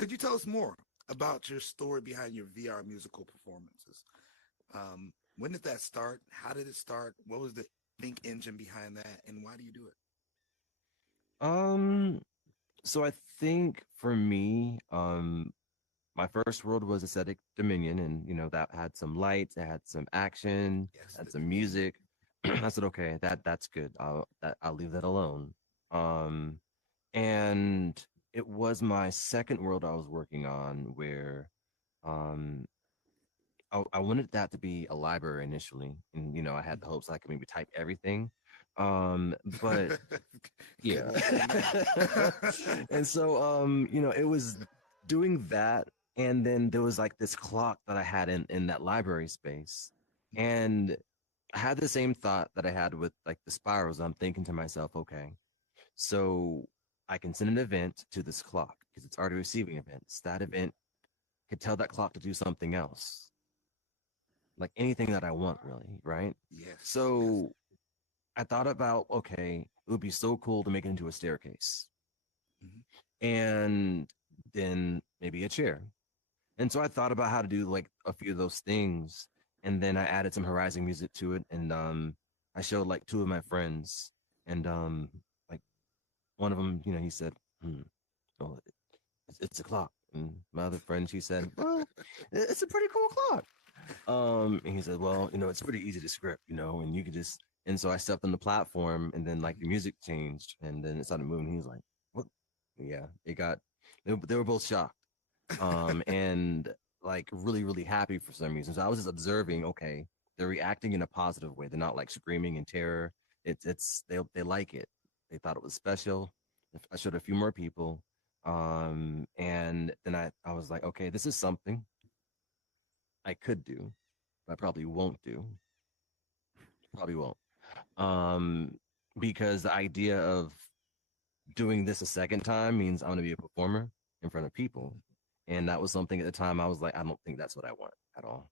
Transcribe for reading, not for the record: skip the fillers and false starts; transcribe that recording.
Could you tell us more about your story behind your VR musical performances? When did that start? How did it start? What was the think engine behind that, and why do you do it? Um, so I think for me, my first world was Aesthetic Dominion, and that had some lights, it had some action, Yes, had the some Dominion. music. I said, okay, that's good. I'll leave that alone. Um, and it was my second world I was working on where um I wanted that to be a library initially, and I had the hopes I could maybe type everything. But Good yeah. luck getting that. And so it was doing that, and then there was like this clock that I had in that library space. And I had the same thought that I had with like the spirals. I'm thinking to myself, okay, so I can send an event to this clock because it's already receiving events. That event could tell that clock to do something else, like anything that I want, really, right? Yes, yes. So I thought about, okay, it would be so cool to make it into a staircase Mhm. and then maybe a chair. And so I thought about how to do like a few of those things. And then I added some Horizon music to it. And I showed like two of my friends. And like one of them, he said, oh, it's a clock. And my other friend, she said, well, it's a pretty cool clock. And he said, well, it's pretty easy to script, and you could just. And so I stepped on the platform, and then like Mhm. the music changed, and then it started moving. He was like, what? Yeah, it got. They were both shocked, and like really, really happy for some reason. So I was just observing. Okay, they're reacting in a positive way. They're not like screaming in terror. They like it. They thought it was special. I showed a few more people, and then I was like, okay, this is something I could do, but I probably won't do. Probably won't. Um, because the idea of doing this a second time means I'm going to be a performer in front of people. And that was something at the time I was like, I don't think that's what I want at all.